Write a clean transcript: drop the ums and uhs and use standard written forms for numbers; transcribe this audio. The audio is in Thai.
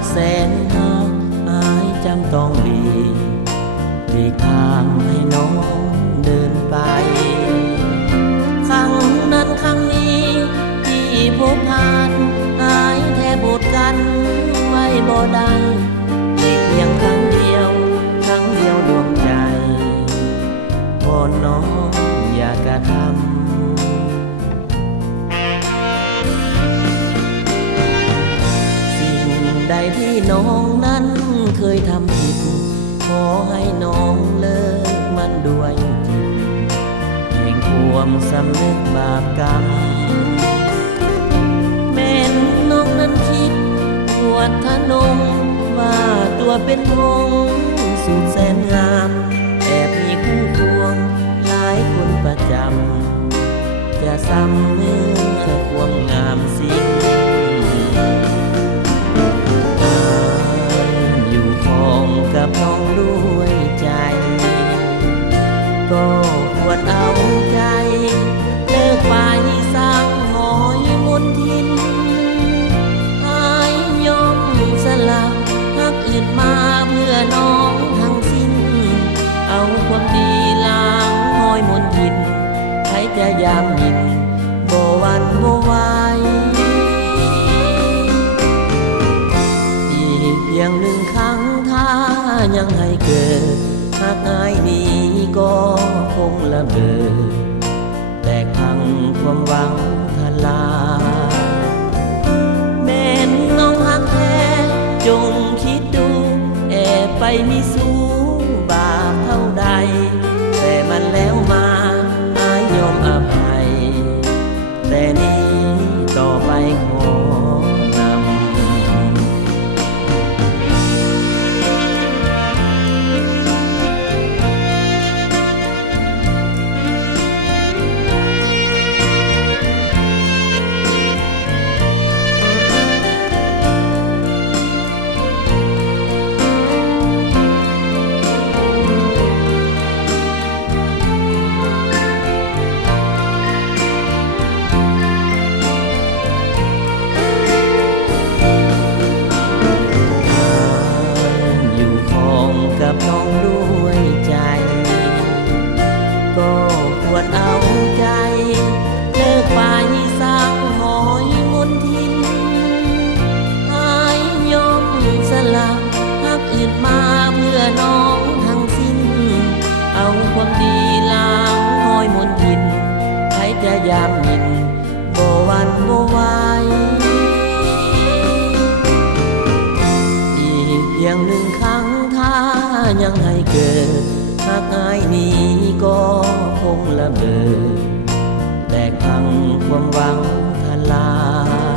กแสนหักอายจำต้องหลีกทางให้น้องเดินไปครั้งนั้นครั้งนี้ที่พบผ่านอายแทบอดกันไว้บ่ได้อีกเพียงครั้งเดียวดวงใจวอนน้องอย่ากระทำใดที่น้องนั้นเคยทำผิดขอให้น้องเลิกมันด้วยจิตแห่งความสำนึกบาปกรรมแม้นน้องนั้นคิดปวดทะนงว่าตัวเป็นพงสุดแสนงามแอบมีคู่ควงหลายคนประจำจะซ้ำเนื้อความงามสิ้นกับน้องด้วยใจก็ควรเอาใจเลิกไปสร้างหอยมนทินอายยอมสละหักอื่นมาเพื่อน้องทั้งสิ้นเอาความดีล้างหอยมนทินใครจะยามหยินบ่หวั่นบ่ไหวอีกเพียงหนึ่งครั้งยังให้เกิดหากอายนี้ก็คงละเบิดแตกพังความหวังทลายแม้นน้องหักแท้จงคิดดูแอบไปมีสู้บาปเท่าใดแต่มันแล้วมาอายยอมอภัยแต่นี้ต่อไปขอนำกับน้องด้วยใจก็ควรเอาใจเลิกไปสร้างหอยมนทินอายยอมสละหักอื่นมาเพื่อน้องทั้งสิ้นเอาความดีล้างหอยมนทินใครจะยามหมิ่นบ่หวั่นบ่ไหวอีกเพียงหนึ่งครั้งยังให้เกิดหากอายนี้ก็คงละเบิดแตกพังความหวังทลาย